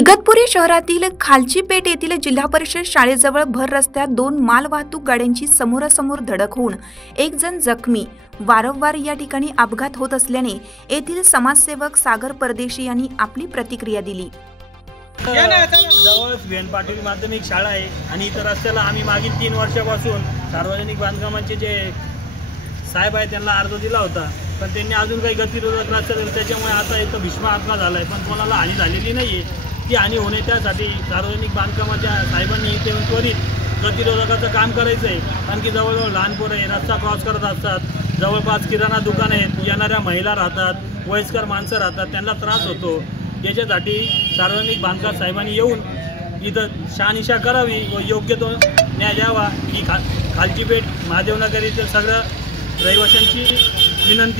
इगतपुरी शहरातील खालची पेठ येथील जिल्हा परिषद शाळेजवळ भर रस्त्यात दोन मालवाहतूक गाड्यांची समोरासमोर धडक होऊन एक जण जखमी। वारंवार या ठिकाणी अपघात होत असल्याने येथील समाजसेवक सागर परदेशी यांनी आपली प्रतिक्रिया दिली। जवळच वेण पाटील माध्यमिक शाळा आहे आणि इतर रस्त्याला आम्ही मागील 3 वर्षापासून सार्वजनिक बांधकामांचे जे साहेब आहेत त्यांना अर्ज दिला होता, पण त्यांनी अजून काही गतिरोधक रस्ता दिला, त्याच्यामुळे आता इथं भीष्म अपघात झाला आहे, पण कोणाला हानी झालेली नाही आहे। ती हानी होणे त्यासाठी सार्वजनिक बांधकामाच्या साहेबांनी इथे त्वरित गतिरोधकाचं काम करायचं आहे, कारण की जवळजवळ लहान पोरं हे रस्ता क्रॉस करत असतात, जवळपास किराणा दुकान आहेत, येणाऱ्या महिला राहतात, वयस्कर माणसं राहतात, त्यांना त्रास होतो। याच्यासाठी सार्वजनिक बांधकाम साहेबांनी येऊन इथं शहानिशा करावी व योग्य तो न्याय द्यावा ही खालची पेठ महादेवनगर इथं सगळं रहिवाशांची विनंती।